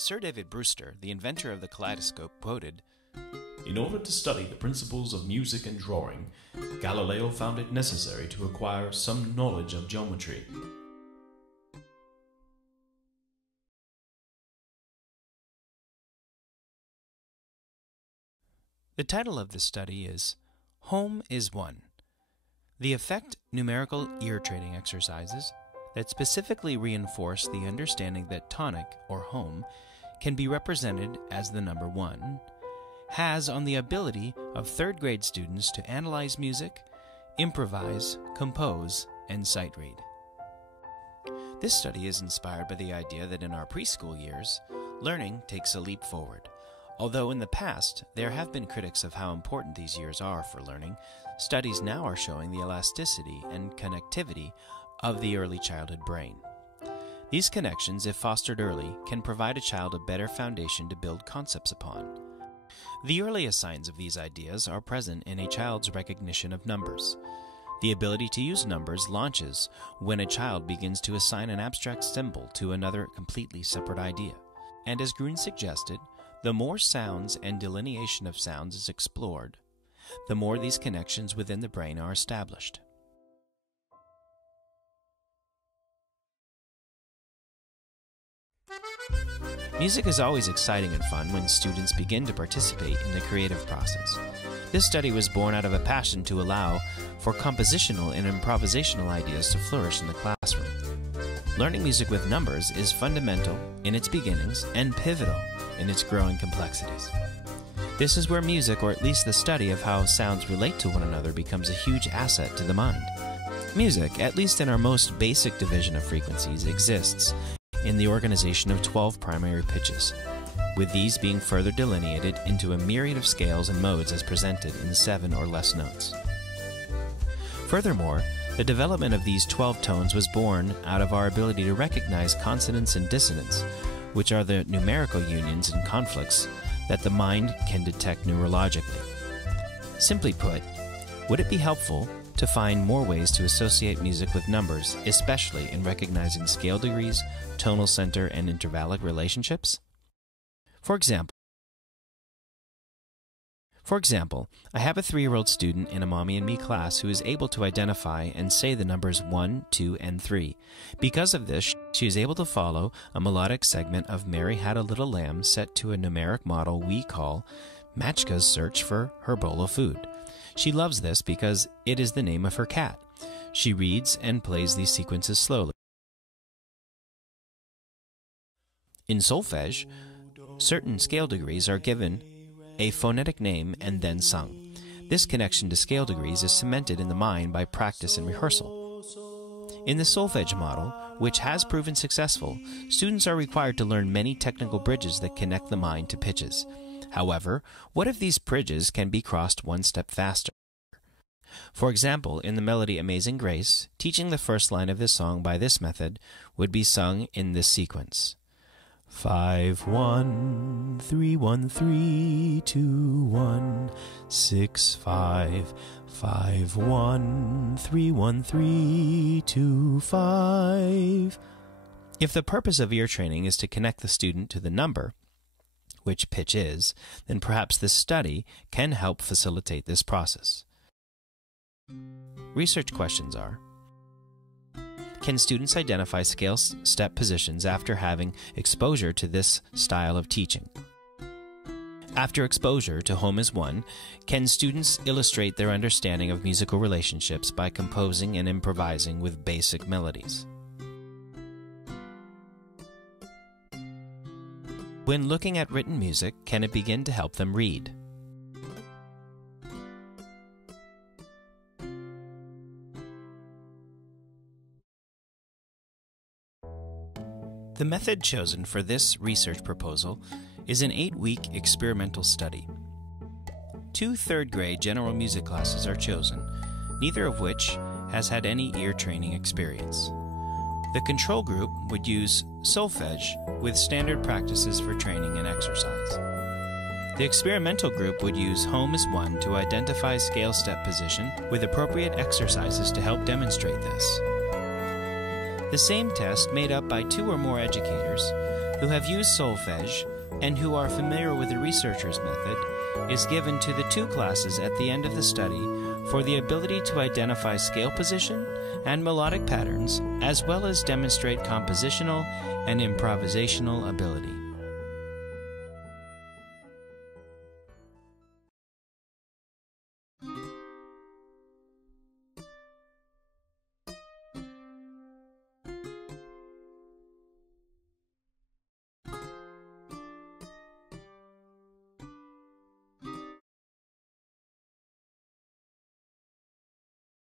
Sir David Brewster, the inventor of the kaleidoscope, quoted, "In order to study the principles of music and drawing, Galileo found it necessary to acquire some knowledge of geometry." The title of this study is Home is One. The effect numerical ear training exercises that specifically reinforce the understanding that tonic, or home, can be represented as the number 1, has on the ability of third grade students to analyze music, improvise, compose, and sight read. This study is inspired by the idea that in our preschool years, learning takes a leap forward. Although in the past, there have been critics of how important these years are for learning, studies now are showing the elasticity and connectivity of the early childhood brain. These connections, if fostered early, can provide a child a better foundation to build concepts upon. The earliest signs of these ideas are present in a child's recognition of numbers. The ability to use numbers launches when a child begins to assign an abstract symbol to another completely separate idea. And as Grun suggested, the more sounds and delineation of sounds is explored, the more these connections within the brain are established. Music is always exciting and fun when students begin to participate in the creative process. This study was born out of a passion to allow for compositional and improvisational ideas to flourish in the classroom. Learning music with numbers is fundamental in its beginnings and pivotal in its growing complexities. This is where music, or at least the study of how sounds relate to one another, becomes a huge asset to the mind. Music, at least in our most basic division of frequencies, exists in the organization of 12 primary pitches, with these being further delineated into a myriad of scales and modes as presented in 7 or less notes. Furthermore, the development of these 12 tones was born out of our ability to recognize consonance and dissonance, which are the numerical unions and conflicts that the mind can detect neurologically. Simply put, would it be helpful to find more ways to associate music with numbers, especially in recognizing scale degrees, tonal center, and intervallic relationships? For example, I have a 3-year-old student in a Mommy and Me class who is able to identify and say the numbers 1, 2, and 3. Because of this, she is able to follow a melodic segment of Mary Had a Little Lamb set to a numeric model we call Machka's Search for Her Bowl of Food. She loves this because it is the name of her cat. She reads and plays these sequences slowly. In solfege, certain scale degrees are given a phonetic name and then sung. This connection to scale degrees is cemented in the mind by practice and rehearsal. In the solfege model, which has proven successful, students are required to learn many technical bridges that connect the mind to pitches. However, what if these bridges can be crossed one step faster? For example, in the melody Amazing Grace, teaching the first line of this song by this method would be sung in this sequence. 5 1 3 1 3 2 1 6 5 5 1 3 1 3 2 5. If the purpose of ear training is to connect the student to the number, which pitch is, then perhaps this study can help facilitate this process. Research questions are: can students identify scale step positions after having exposure to this style of teaching? After exposure to Home is One, can students illustrate their understanding of musical relationships by composing and improvising with basic melodies? When looking at written music, can it begin to help them read? The method chosen for this research proposal is an 8-week experimental study. 2 third-grade general music classes are chosen, neither of which has had any ear training experience. The control group would use solfege with standard practices for training and exercise. The experimental group would use Home is One to identify scale step position with appropriate exercises to help demonstrate this. The same test, made up by 2 or more educators, who have used solfege and who are familiar with the researcher's method is given to the 2 classes at the end of the study for the ability to identify scale position and melodic patterns, as well as demonstrate compositional and improvisational ability.